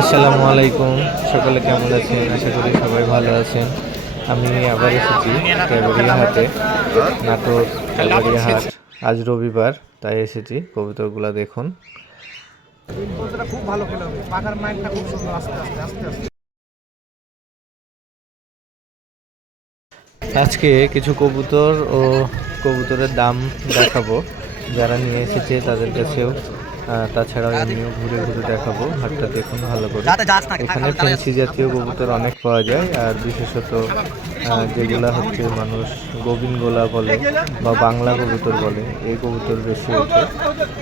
আসসালামু আলাইকুম, সকলে কেমন আছেন? আশা করি সবাই ভালো আছেন। আমি আবার এসেছি তেবাড়িয়া হাটে, নাটোর তেবাড়িয়া হাট। আজ রবিবার, তাই এসেছি। কবুতরগুলা দেখুন। খুব ভালো খেলে হবে, পাখার মাইন্ডটা খুব সুন্দর। আস্তে আস্তে আস্তে আস্তে আজকে কিছু কবুতর ও কবুতরের দাম দেখাবো, যারা নিয়ে এসেছে তাদের কাছেও। তাছাড়াও এমনিও ঘুরে ঘুরে দেখাবো। হাটটা দেখুন ভালো করে। এখানে ফেন্সি জাতীয় কবুতর অনেক পাওয়া যায়, আর বিশেষত যেগুলা হচ্ছে মানুষ গোবিন গোলা বলে বা বাংলা কবুতর বলে, এই কবুতর বেশি ওঠে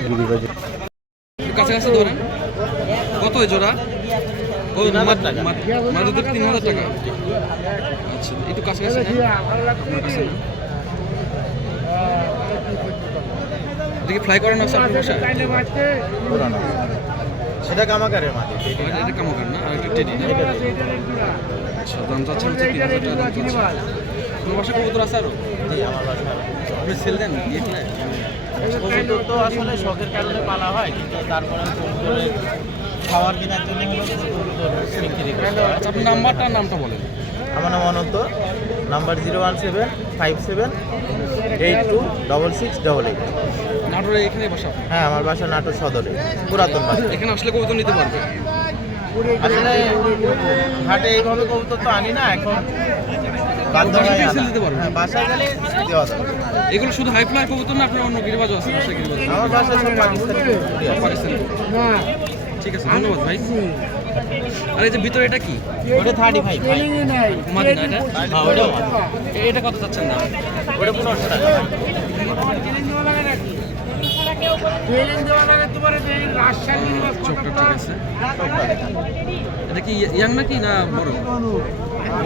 গিরিবাজে। কাছাকাছি ধরেন কত জোড়া? ও মাত্র 3,000 টাকা। আচ্ছা, একটু কাছাকাছি দেখি ফ্লাই করেন না স্যার? সেটা কামাকারের মাঝে, এটা কামাকার না, আর একটা টেডি না। আচ্ছা, দাম চাচ্ছেন হচ্ছে 3,000 টাকা দাম চাচ্ছেন। আপনার বাসা কবুতর আছে আরো? জি, আমার বাসা। আপনি সেল দেন দিয়ে খেলায়? কবুতর তো আসলে শখের কারণে পালা হয়, কিন্তু তারপরে কবুতরের খাওয়ার কেনার জন্য কবুতর বিক্রি করতে হয়। আচ্ছা, আপনার নামটা বলেন। আমার নাম অনন্ত, নাম্বার 01757826688। নাটোরে এখানে বাসা? হ্যাঁ, আমার বাসা নাটোর সদরে, পুরাতন বাসা। এখানে আসলে কবুতর নিতে পারবে? আসলে হাটে এইভাবে কবুতর তো আনি না, এখন বাধ্য হয়ে বাসায় আনা। দিতে পারবে? হ্যাঁ, বাসায় গেলে দেওয়া যাবে। এগুলো শুধু হাই ফ্লাই কবুতর না, আপনার অন্য গিরিবাজও আছে? বাসায় গিরিবাজ আমার বাসায় সব পাকিস্তানি কবুতরই আছে। পাকিস্তানি। ঠিক আছে, ধন্যবাদ ভাই। আর এই যে ভিতরে এটা কি? ওটা 35 ভাই। মাদি না এটা? হ্যাঁ, ওটাও মাদি। এটা কত চাচ্ছেন দাম? ওটা 1500 টাকা। চোখটা ঠিক আছে। এটা কি ইয়াং নাকি না বড়?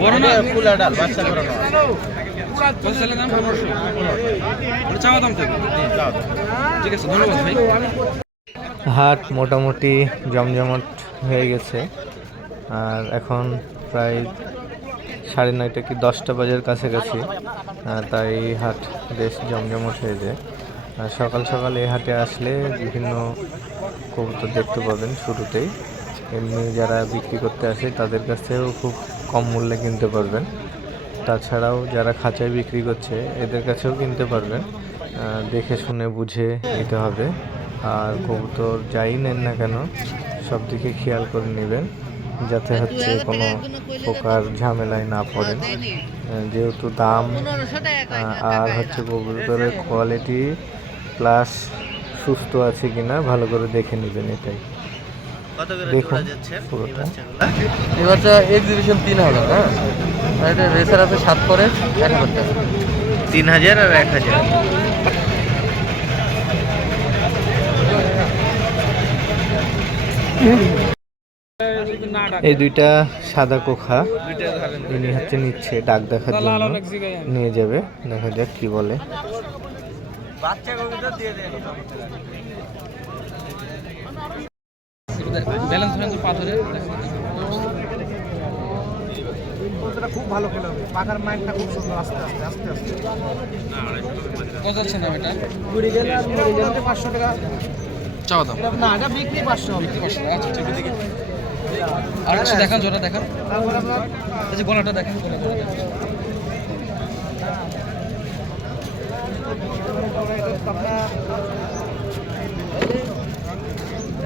বড় না? ফুল অ্যাডাল্ট, বাচ্চা করানো। কত ছেলে দাম? 1500। ওটা চাওয়া দাম তো? ঠিক আছে, ধন্যবাদ ভাই। হাট মোটামুটি জমজমাট হয়ে গেছে, আর এখন প্রায় 9:30 কি 10টা বাজার কাছাকাছি। তাই হাট বেশ জমজমাট হয়ে যায়। আর সকাল সকাল এই হাটে আসলে বিভিন্ন কবুতর দেখতে পাবেন শুরুতেই। এমনি যারা বিক্রি করতে আসে তাদের কাছেও খুব কম মূল্যে কিনতে পারবেন। তাছাড়াও যারা খাঁচায় বিক্রি করছে এদের কাছেও কিনতে পারবেন। দেখে শুনে বুঝে নিতে হবে। আর কবুতর যাই নেন না কেন, সব দিকে খেয়াল করে নেবেন, যাতে হচ্ছে কোনো প্রকার ঝামেলায় না পড়েন। যেহেতু দাম আর হচ্ছে কবুতরের কোয়ালিটি প্লাস সুস্থ আছে কিনা ভালো করে দেখে নেবেন, এটাই। দেখুন পুরোটা। এবার এক্সিবিশন 3,000, হ্যাঁ, আর এটা রেসার আছে 7 করে 1,000 টাকা। 3000 আর 1000। এই দুইটা সাদা কোখা, ইনি হচ্ছে নিচ্ছে ডাক দেখার জন্য, নিয়ে যাবে। দেখা যাক কি বলে। ব্যালেন্স পাথরে খুব ভালো খেলে হবে, পাখার মাইন্ডটা খুব সুন্দর। আস্তে আস্তে আস্তে আস্তে কত যাচ্ছে না এটা? 500 টাকা চাওয়া দাম না, এটা বিক্রি 500 হবে। বিক্রি 500 টাকা। আচ্ছা, ঠিক আছে। আর কিছু দেখান, জোড়া দেখান। তারপর আপনার এই যে গলাটা দেখেন, গলাটা দেখেন।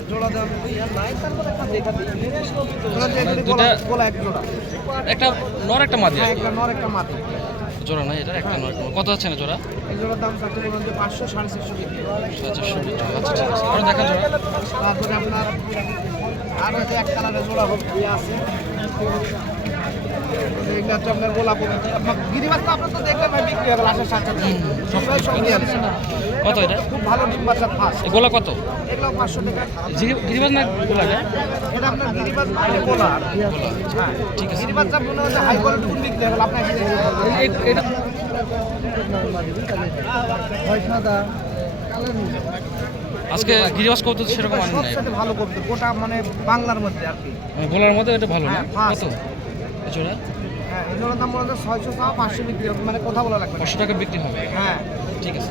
জোড়া দাম নাই, তারপর একটা দেখা দিই। দুটা গোলা এক জোড়া, একটা নর একটা মাদি। হ্যাঁ, একটা নর একটা মাদি। জোড়া নাই, এটা একটা নর একটা মাদি। কত আছে না জোড়া? এই জোড়ার দাম চাচ্ছে 500, 450 বিক্রি। 450 বিক্রি। আচ্ছা, ঠিক আছে। আর দেখান জোড়া। তারপরে আপনার আরো যে এক কালারের জোড়া আছে, এগুলো হচ্ছে আপনার গোলাপ। আপনার গিরিবাজ তো আপনার তো দেখলেন ভাই, বিক্রি হবে লাশের সাথে। সবাই সব নিয়ে আসে। কত এটা? খুব ভালো ডিম বাচ্চা ফার্স্ট। এই গোলা কত? এগুলো 500 টাকা। গিরিবাজ না গোলাটা? এটা আপনার গিরিবাজ মানে গোলা। ঠিক আছে। গিরিবাজটা মনে হচ্ছে হাই কোয়ালিটি কোন বিক্রি হবে আপনার এটা আজকে গিরিবাজ কত সেরকম আনেন নাই? সবচেয়ে ভালো করতে গোটা মানে বাংলার মধ্যে আর কি। গোলার মধ্যে এটা ভালো না? হ্যাঁ, first। কত জোড়া? হ্যাঁ, এই জোড়ার দাম মনে হচ্ছে 600 টাকা, 500 বিক্রি হবে, মানে কথা বলা লাগবে না। 500 টাকা বিক্রি হবে। হ্যাঁ, ঠিক আছে।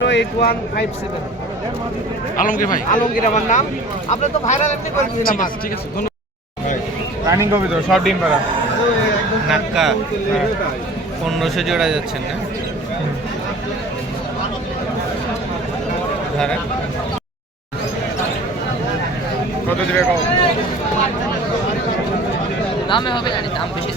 8157। আলমগীর ভাই। আলমগীর আমার নাম। আপনি তো ভাইরাল এমনি করে দিয়েছেন ঠিক আমার। আছে, ঠিক আছে, ধন্যবাদ। রানিং কবি তো সব ডিম পাড়া নাক্কা 1500 জোড়া যাচ্ছেন না ধরেন কত দিবে কম দামে হবে জানি, দাম বেশি।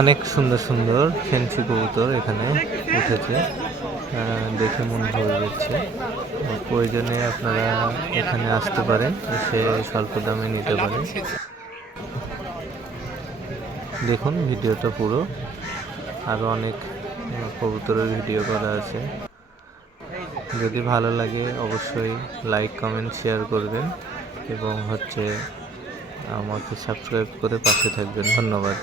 অনেক সুন্দর সুন্দর ফেন্সি কবুতর এখানে উঠেছে, দেখে মন ভরে যাচ্ছে। প্রয়োজনে আপনারা এখানে আসতে পারেন, এসে স্বল্প দামে নিতে পারেন। দেখুন ভিডিওটা পুরো, আরও অনেক কবুতরের ভিডিও করা আছে। যদি ভালো লাগে অবশ্যই লাইক কমেন্ট শেয়ার করবেন এবং আমাকে সাবস্ক্রাইব করে পাশে থাকবেন। ধন্যবাদ।